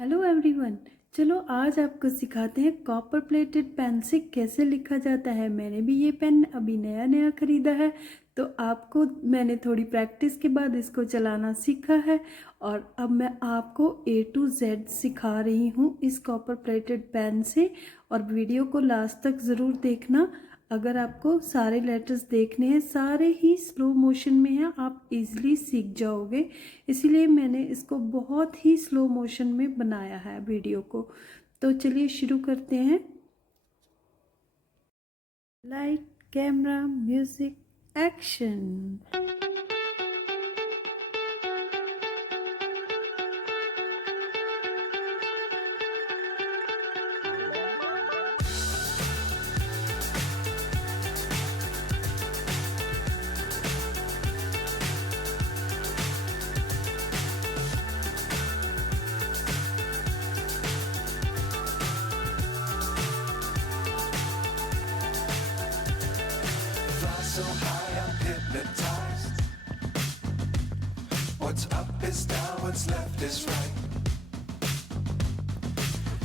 Hello everyone, चलो आज आपको सिखाते हैं कॉपर प्लेटेड पेन से कैसे लिखा जाता है। मैंने भी ये पेन अभी नया नया ख़रीदा है, तो आपको मैंने थोड़ी प्रैक्टिस के बाद इसको चलाना सीखा है और अब मैं आपको A to Z सिखा रही हूँ इस कॉपर प्लेटेड पेन से। और वीडियो को लास्ट तक ज़रूर देखना। अगर आपको सारे लेटर्स देखने हैं, सारे ही स्लो मोशन में हैं, आप इजीली सीख जाओगे। इसीलिए मैंने इसको बहुत ही स्लो मोशन में बनाया है वीडियो को। तो चलिए शुरू करते हैं। Light, camera, music, action. So high, I'm hypnotized. What's up is down, what's left is right.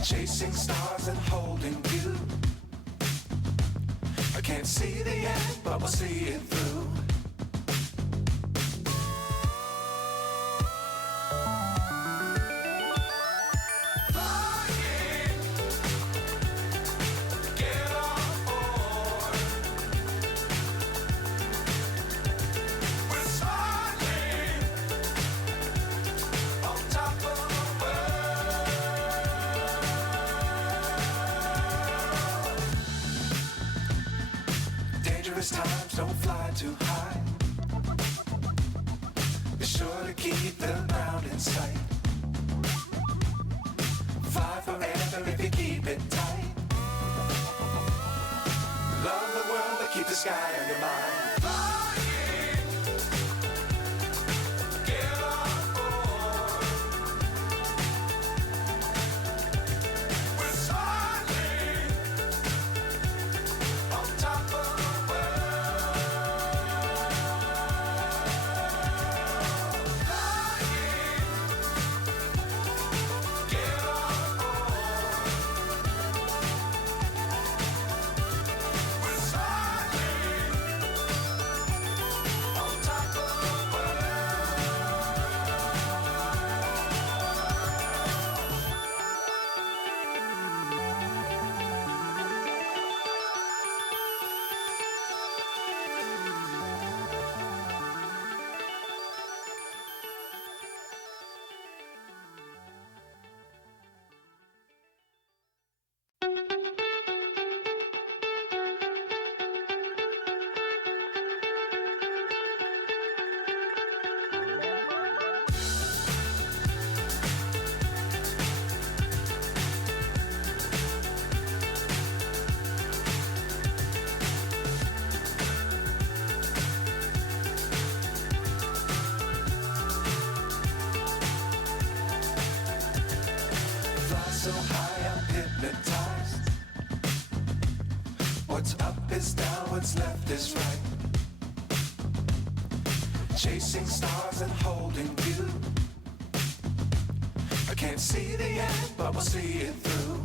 Chasing stars and holding you. I can't see the end, but we'll see it through. Dangerous times, don't fly too high. Be sure to keep the ground in sight. Fly forever if you keep it tight. Love the world, but keep the sky on your mind. So high, I'm hypnotized. What's up is down, what's left is right. Chasing stars and holding you. I can't see the end, but we'll see it through.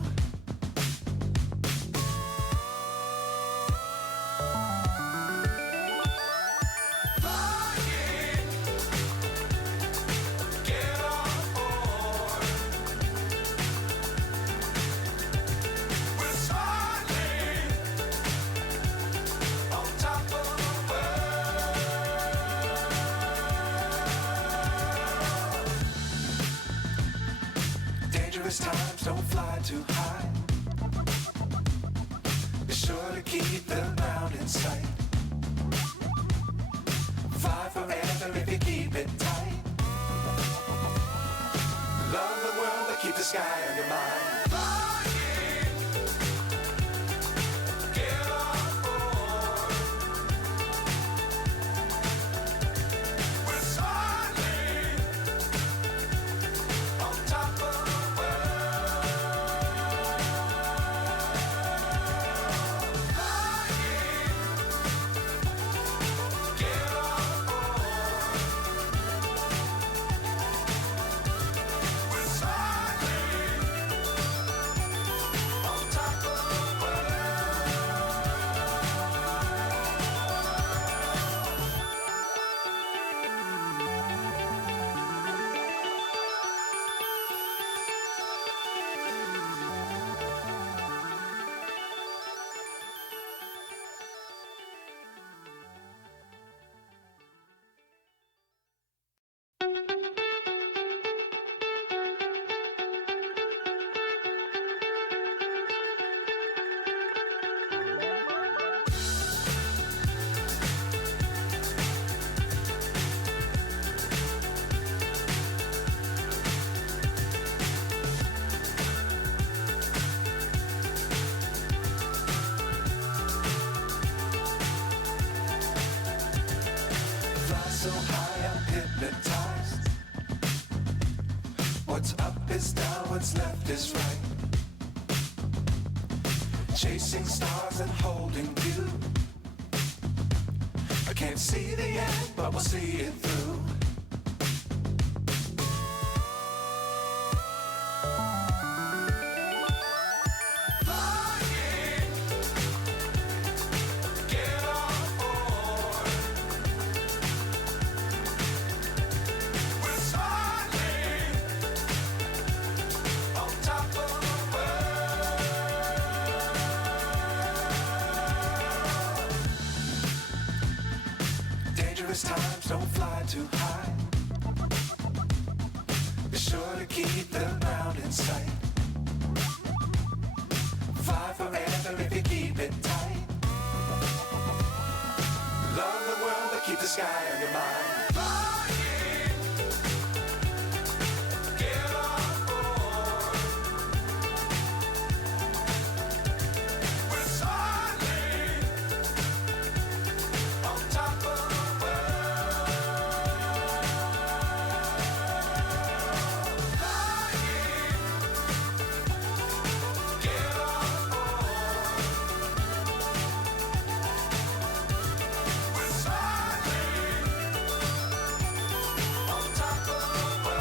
Dangerous times, don't fly too high. Be sure to keep the ground in sight. Fly forever if you keep it tight. Love the world, but keep the sky on your mind. We're soaring. what's left is right. Chasing stars and holding you. I can't see the end, but we'll see it through. Flying, get on board. We're smiling on top of the world. Dangerous times, don't fly too high. Be sure to keep the ground in sight. Fly forever if you keep it tight. Love the world, but keep the sky on your mind. Flying, get on board. We're smiling on top of the world. Flying, get on board. We're smiling on top of the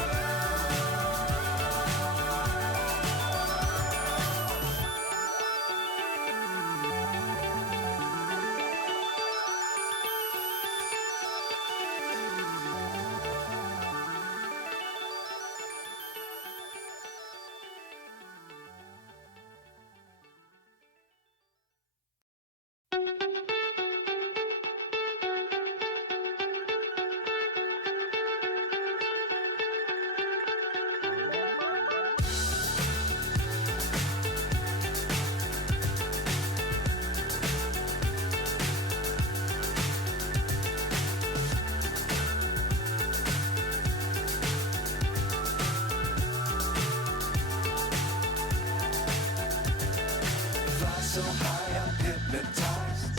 Fly so high, I'm hypnotized.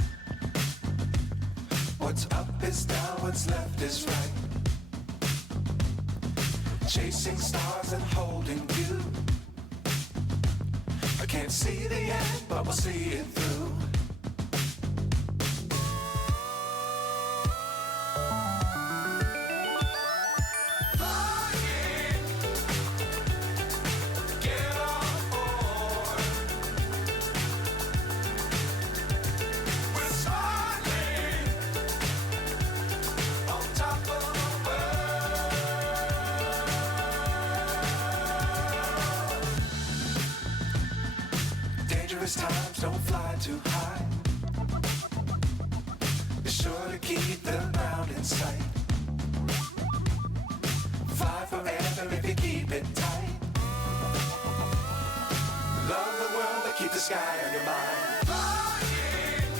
What's up is down, what's left is right. Chasing stars and holding you. I can't see the end, but we'll see it through. Flying, get on board. We're smiling on top of the world. Dangerous times, don't fly too high. Be sure to keep the ground in sight. Fly forever if you keep it tight. Love the world, but keep the sky on your mind. Flying,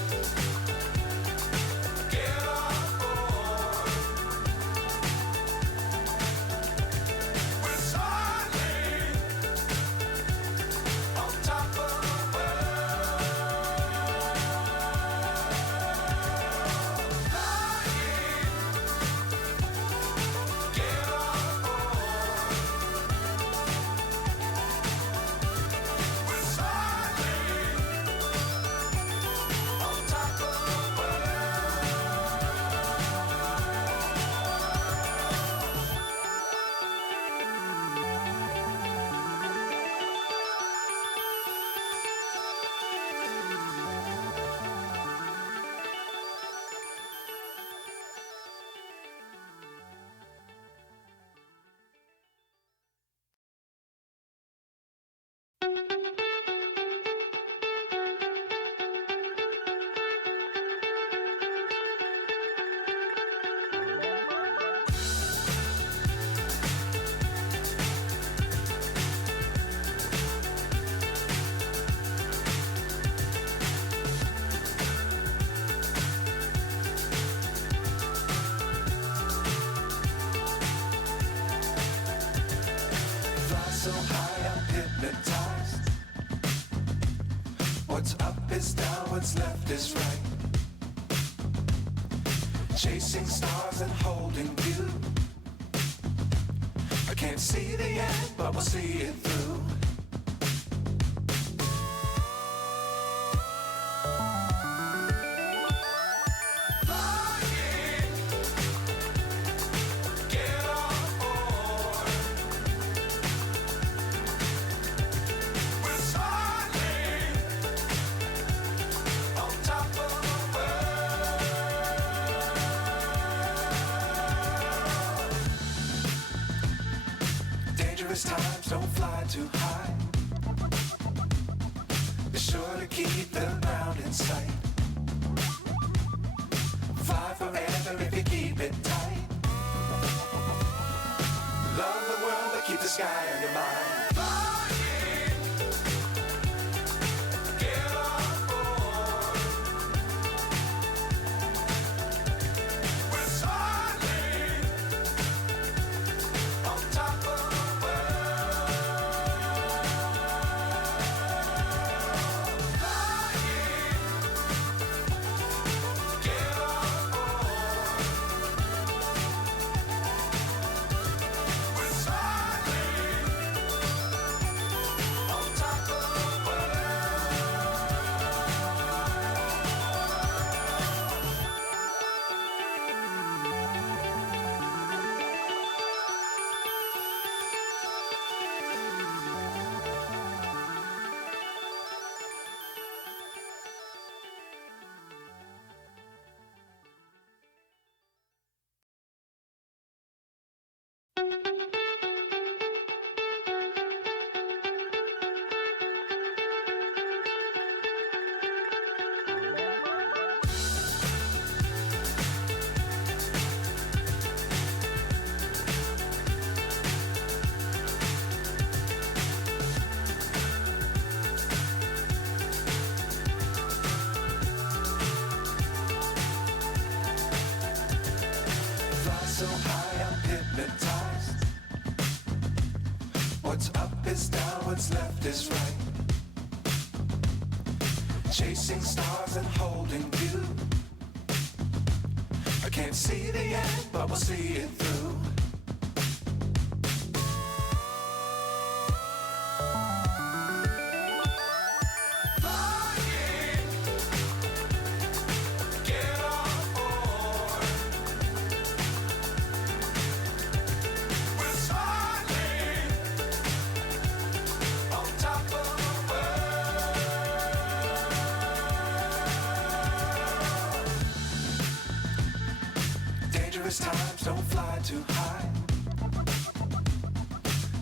get on board. We're smiling on top of the world. Flying, get on board. We're smiling on top of the so high, I'm hypnotized. What's up is down, what's left is right. Chasing stars and holding you. I can't see the end, but we'll see it through. Get on board. We're smiling on top of the world. Dangerous times, don't fly too high. Be sure to keep the ground in sight. Fly forever if you keep it tight. Love the world, but keep the sky on your mind. Flying, get on board. We're smiling on top of the world. Flying, get on board. We're smiling on top of the fly so high, I'm hypnotized. What's up is down, what's left is right. Chasing stars and holding you. I can't see the end, but we'll see it through. Flying, get on board. We're smiling on top of the world. Dangerous times, don't fly too high.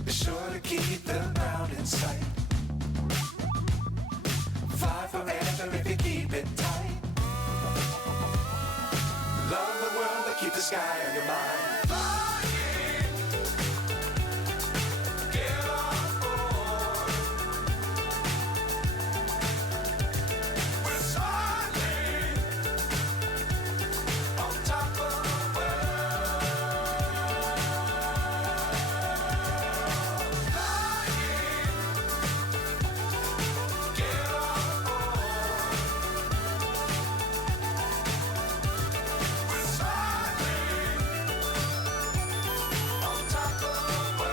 Be sure to keep the ground in sight. Fly forever if you keep it tight. Love the world, but keep the sky on your mind. Flying, get on board. We're smiling on top of the world. Flying, get on board. We're smiling on top of the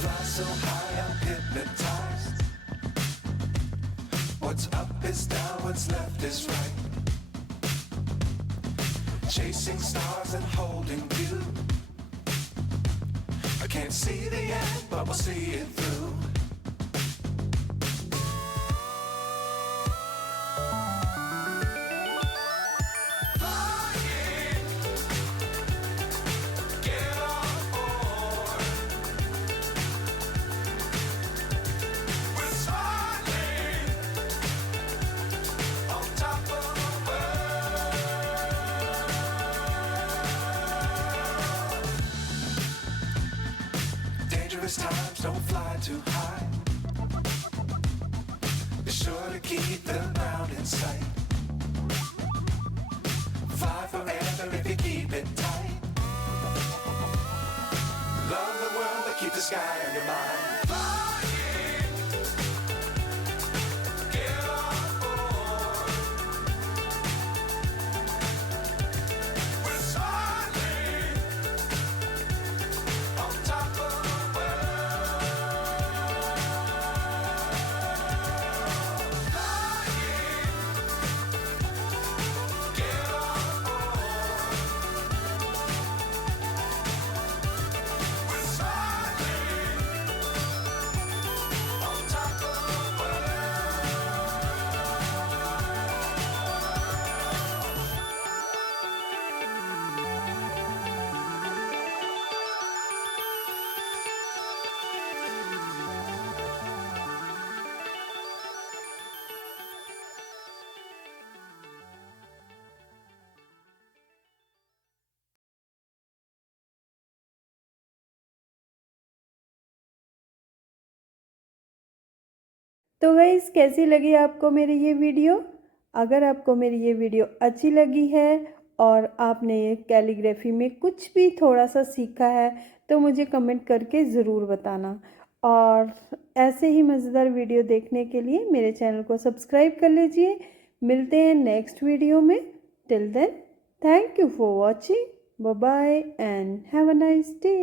fly so high, I'm hypnotized. What's up is down, what's left is right. Chasing stars and holding you. I can't see the end, but we'll see it through. Flying, Dangerous times, don't fly too high. Be sure to keep the ground in sight. Fly forever if you keep it tight. Love the world, but keep the sky on your mind. Flying, get on board. We're soaring on top of the world. Flying, get on board. We're soaring on top of the तो guys कैसी लगी आपको मेरी ये video? अगर आपको मेरी ये वीडियो अच्छी लगी है और आपने ये कैलीग्राफी में कुछ भी थोड़ा सा सीखा है तो मुझे कमेंट करके ज़रूर बताना। और ऐसे ही मज़ेदार वीडियो देखने के लिए मेरे चैनल को सब्सक्राइब कर लीजिए। मिलते हैं नेक्स्ट वीडियो में। Till then, thank you for watching. Bye bye and have a nice day.